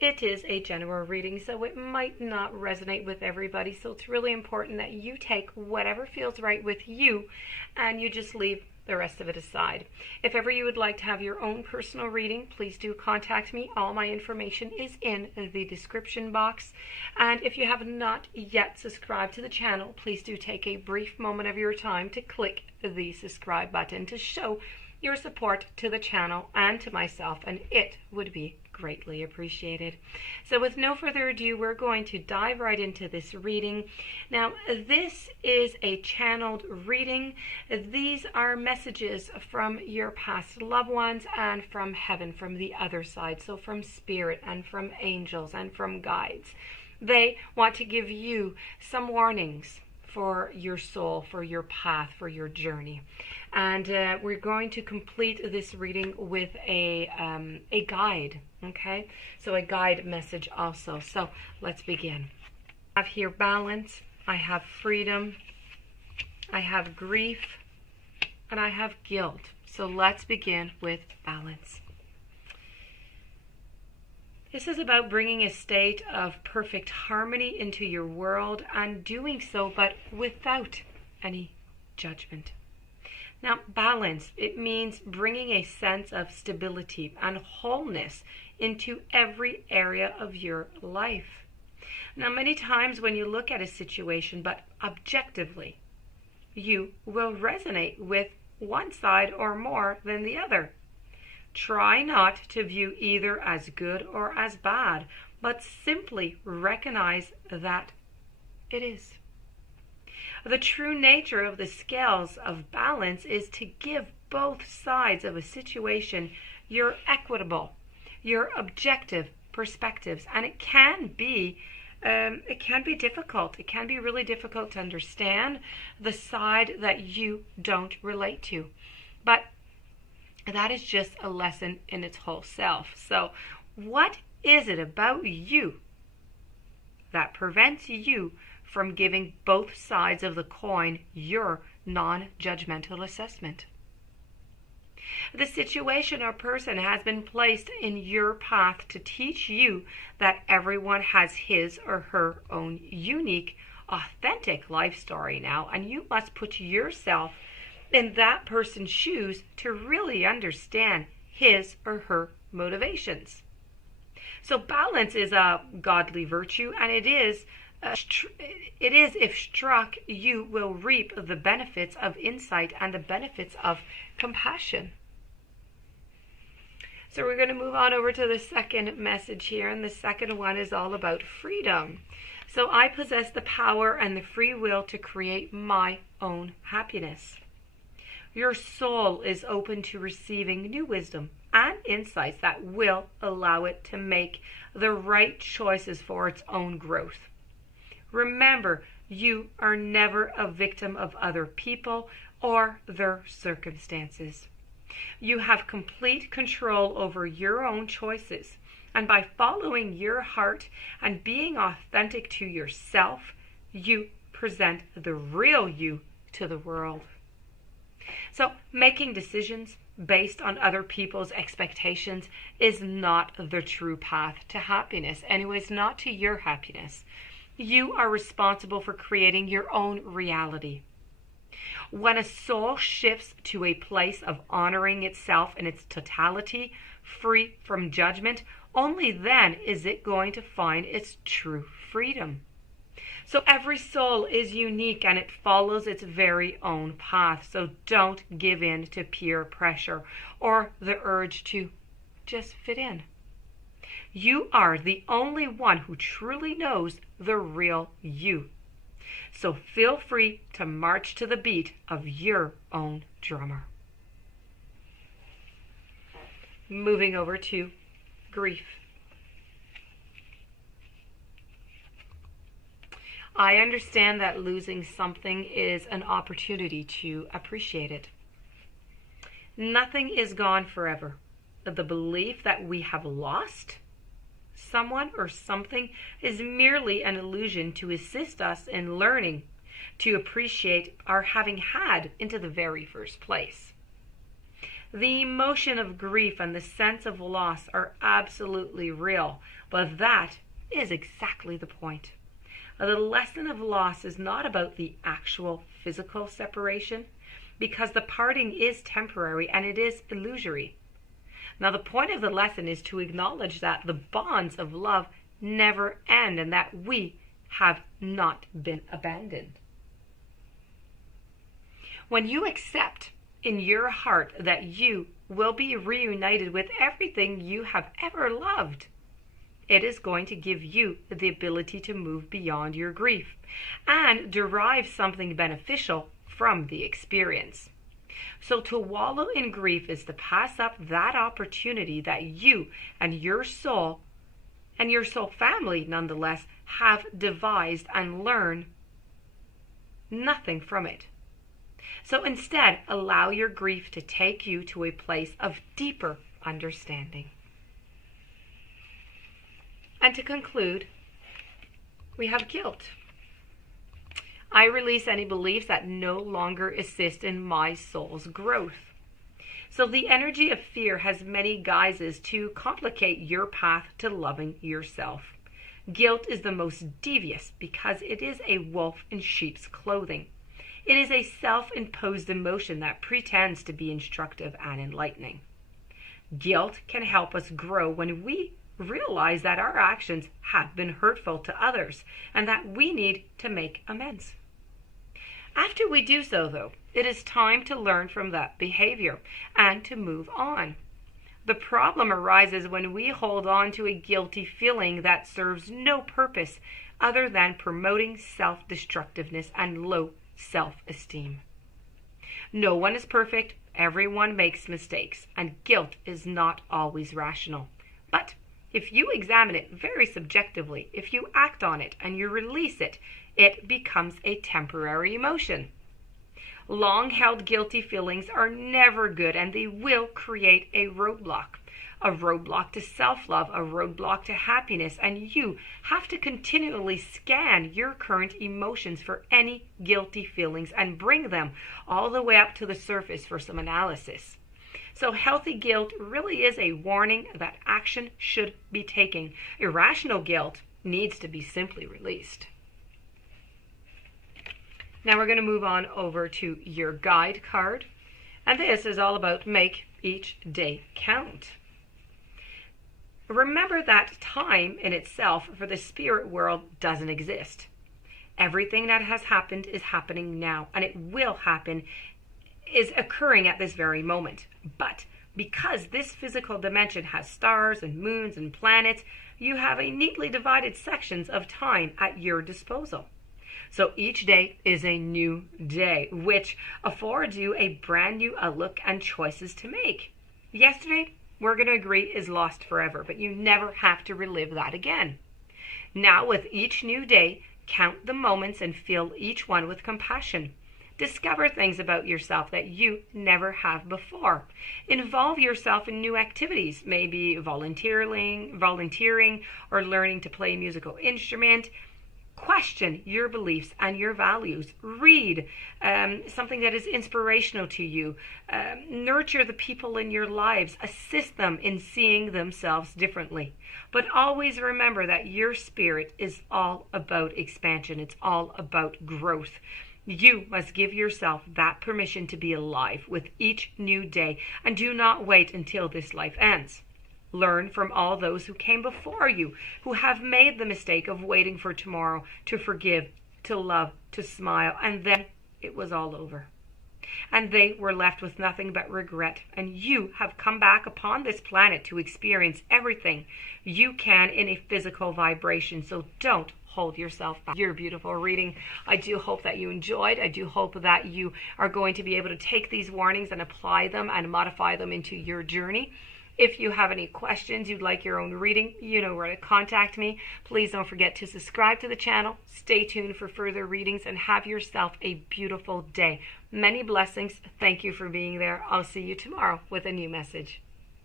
It is a general reading, so it might not resonate with everybody. So it's really important that you take whatever feels right with you and you just leave the rest of it aside. If ever you would like to have your own personal reading, please do contact me. All my information is in the description box. And if you have not yet subscribed to the channel, please do take a brief moment of your time to click the subscribe button to show your support to the channel and to myself, and it would be greatly appreciated. So with no further ado, we're going to dive right into this reading. Now, this is a channeled reading. These are messages from your past loved ones and from heaven, from the other side, so from spirit and from angels and from guides. They want to give you some warnings for your soul, for your path, for your journey. And we're going to complete this reading with a guide, okay? So a guide message also. So let's begin. I have here balance, I have freedom, I have grief, and I have guilt. So let's begin with balance. This is about bringing a state of perfect harmony into your world and doing so, but without any judgment. Now, balance, it means bringing a sense of stability and wholeness into every area of your life. Now, many times when you look at a situation, but objectively, you will resonate with one side or more than the other. Try not to view either as good or as bad, but simply recognize that it is. The true nature of the scales of balance is to give both sides of a situation your equitable, your objective perspectives, and it can be difficult. It can be really difficult to understand the side that you don't relate to, but that is just a lesson in its whole self. So what is it about you that prevents you from giving both sides of the coin your non-judgmental assessment? The situation or person has been placed in your path to teach you that everyone has his or her own unique, authentic life story now, and you must put yourself in that person's shoes to really understand his or her motivations. So balance is a godly virtue, and it is if struck, you will reap the benefits of insight and the benefits of compassion. So we're going to move on over to the second message here, and the second one is all about freedom. So I possess the power and the free will to create my own happiness. Your soul is open to receiving new wisdom and insights that will allow it to make the right choices for its own growth. Remember, you are never a victim of other people or their circumstances. You have complete control over your own choices, and by following your heart and being authentic to yourself, you present the real you to the world. So making decisions based on other people's expectations is not the true path to happiness. Anyways, not to your happiness. You are responsible for creating your own reality. When a soul shifts to a place of honoring itself in its totality, free from judgment, only then is it going to find its true freedom. So every soul is unique and it follows its very own path. So don't give in to peer pressure or the urge to just fit in. You are the only one who truly knows the real you. So feel free to march to the beat of your own drummer. Moving over to grief. I understand that losing something is an opportunity to appreciate it. Nothing is gone forever. The belief that we have lost someone or something is merely an illusion to assist us in learning to appreciate our having had into the very first place. The emotion of grief and the sense of loss are absolutely real, but that is exactly the point. The lesson of loss is not about the actual physical separation, because the parting is temporary and it is illusory. Now, the point of the lesson is to acknowledge that the bonds of love never end and that we have not been abandoned. When you accept in your heart that you will be reunited with everything you have ever loved, it is going to give you the ability to move beyond your grief and derive something beneficial from the experience. So to wallow in grief is to pass up that opportunity that you and your soul family nonetheless have devised and learn nothing from it. So instead, allow your grief to take you to a place of deeper understanding. And to conclude, we have guilt. I release any beliefs that no longer assist in my soul's growth. So the energy of fear has many guises to complicate your path to loving yourself. Guilt is the most devious because it is a wolf in sheep's clothing. It is a self-imposed emotion that pretends to be instructive and enlightening. Guilt can help us grow when we realize that our actions have been hurtful to others and that we need to make amends. After we do so, though, it is time to learn from that behavior and to move on. The problem arises when we hold on to a guilty feeling that serves no purpose other than promoting self-destructiveness and low self-esteem. No one is perfect, everyone makes mistakes, and guilt is not always rational. But if you examine it very subjectively, if you act on it and you release it, it becomes a temporary emotion. Long-held guilty feelings are never good and they will create a roadblock to self-love, a roadblock to happiness, and you have to continually scan your current emotions for any guilty feelings and bring them all the way up to the surface for some analysis. So healthy guilt really is a warning that action should be taken. Irrational guilt needs to be simply released. Now we're going to move on over to your guide card. And this is all about make each day count. Remember that time in itself for the spirit world doesn't exist. Everything that has happened is happening now, and it will happen, is occurring at this very moment. But because this physical dimension has stars and moons and planets, you have a neatly divided sections of time at your disposal. So each day is a new day, which affords you a brand new outlook and choices to make. Yesterday, we're going to agree, is lost forever, but you never have to relive that again. Now, with each new day, count the moments and fill each one with compassion. Discover things about yourself that you never have before. Involve yourself in new activities, maybe volunteering, or learning to play a musical instrument. Question your beliefs and your values. Read something that is inspirational to you. Nurture the people in your lives. Assist them in seeing themselves differently. But always remember that your spirit is all about expansion. It's all about growth. You must give yourself that permission to be alive with each new day, and do not wait until this life ends. Learn from all those who came before you, who have made the mistake of waiting for tomorrow to forgive, to love, to smile, and then it was all over. And they were left with nothing but regret, and you have come back upon this planet to experience everything you can in a physical vibration, so don't hold yourself back. Your beautiful reading. I do hope that you enjoyed. I do hope that you are going to be able to take these warnings and apply them and modify them into your journey. If you have any questions, you'd like your own reading, you know where to contact me. Please don't forget to subscribe to the channel. Stay tuned for further readings and have yourself a beautiful day. Many blessings. Thank you for being there. I'll see you tomorrow with a new message.